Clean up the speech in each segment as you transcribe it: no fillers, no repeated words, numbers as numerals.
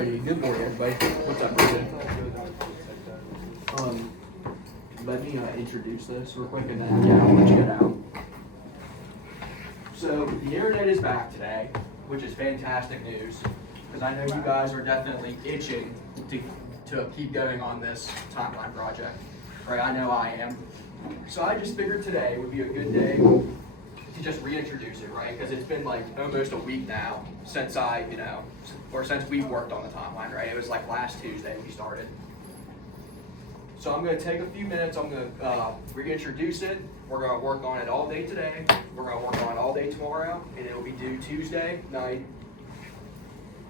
Alrighty, good morning, everybody. What's up, Brendan? Let me introduce this real quick, and then I'll let you get out. So the internet is back today, which is fantastic news, because I know you guys are definitely itching to keep going on this timeline project. Right? I know I am. So I just figured today would be a good day to just reintroduce it, right? Because it's been like almost a week now since since we worked on the timeline, right? It was like last Tuesday we started. So I'm going to take a few minutes, I'm going to reintroduce it. We're going to work on it all day today. We're going to work on it all day tomorrow, and it will be due Tuesday night.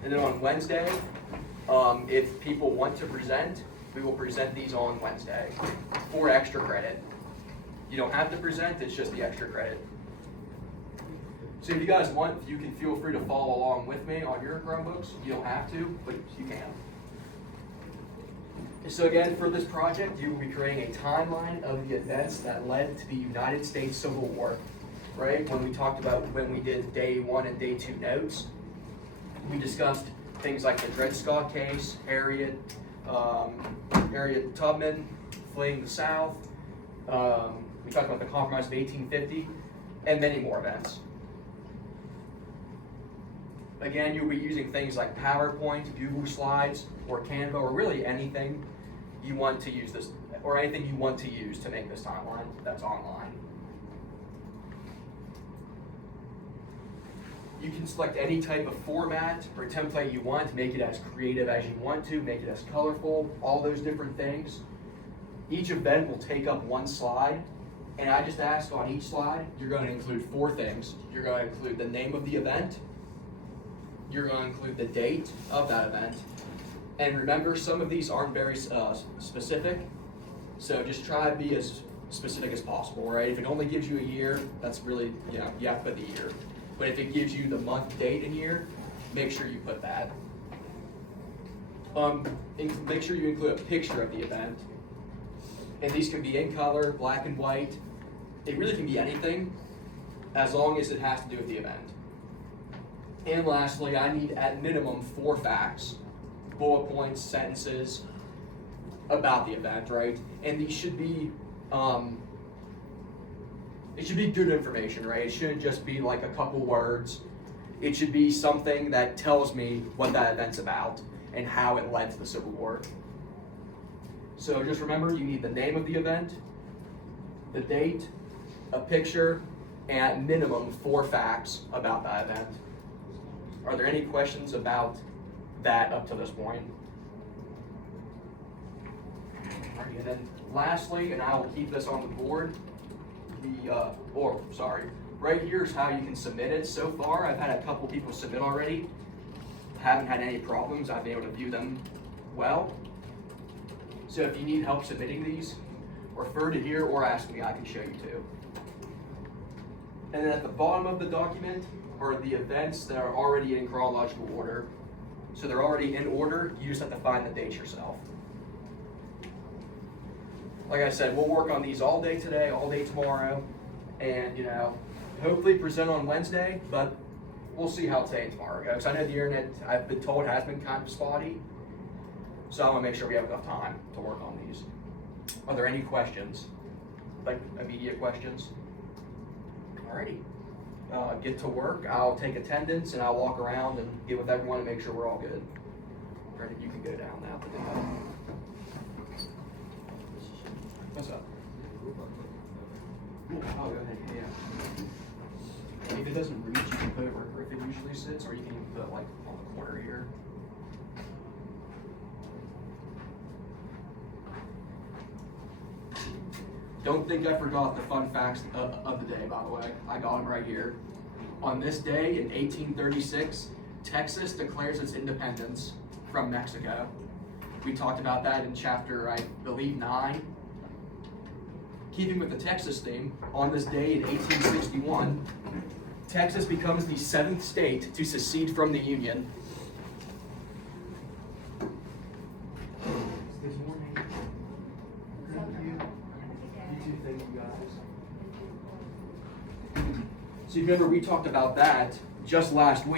And then on Wednesday, if people want to present, we will present these on Wednesday for extra credit. You don't have to present, it's just the extra credit. So if you guys want, you can feel free to follow along with me on your Chromebooks. You don't have to, but you can. So again, for this project, you will be creating a timeline of the events that led to the United States Civil War, right? When we talked about when we did day 1 and day 2 notes, we discussed things like the Dred Scott case, Harriet Tubman fleeing the South. We talked about the Compromise of 1850, and many more events. Again, you'll be using things like PowerPoint, Google Slides, or Canva, or really anything you want to use this, or anything you want to use to make this timeline that's online. You can select any type of format or template you want, make it as creative as you want to, make it as colorful, all those different things. Each event will take up one slide, and I just asked on each slide, you're going to include 4 things. You're going to include the name of the event, you're going to include the date of that event, and remember, some of these aren't very specific, so just try to be as specific as possible, right? If it only gives you a year, that's really, you have to put the year. But if it gives you the month, date, and year, make sure you put that. Make sure you include a picture of the event. And these can be in color, black and white. It really can be anything, as long as it has to do with the event. And lastly, I need at minimum 4 facts, bullet points, sentences about the event, right? And these should be, it should be good information, right? It shouldn't just be like a couple words. It should be something that tells me what that event's about and how it led to the Civil War. So just remember, you need the name of the event, the date, a picture, and at minimum 4 facts about that event. Are there any questions about that up to this point? Alright, and then lastly, and I will keep this on the board, right here is how you can submit it. So far, I've had a couple people submit already. Haven't had any problems. I've been able to view them well. So if you need help submitting these, refer to here or ask me, I can show you too. And then at the bottom of the document are the events that are already in chronological order. So they're already in order, you just have to find the dates yourself. Like I said, we'll work on these all day today, all day tomorrow, and hopefully present on Wednesday, but we'll see how today and tomorrow goes. I know the internet, I've been told, has been kind of spotty, so I want to make sure we have enough time to work on these. Are there any questions? Like immediate questions? Alrighty. Get to work. I'll take attendance and I'll walk around and get with everyone and make sure we're all good. Brendan, you can go down now. What's up? Oh, go ahead. Yeah. If it doesn't reach, you can put it where Griffin usually sits, or you can even put it like on the corner here. Don't think I forgot the fun facts of the day, by the way. I got them right here. On this day in 1836, Texas declares its independence from Mexico. We talked about that in chapter, I believe, 9. Keeping with the Texas theme, on this day in 1861, Texas becomes the 7th state to secede from the Union. Good morning. Thank you. You too, thank you guys. So you remember we talked about that just last week.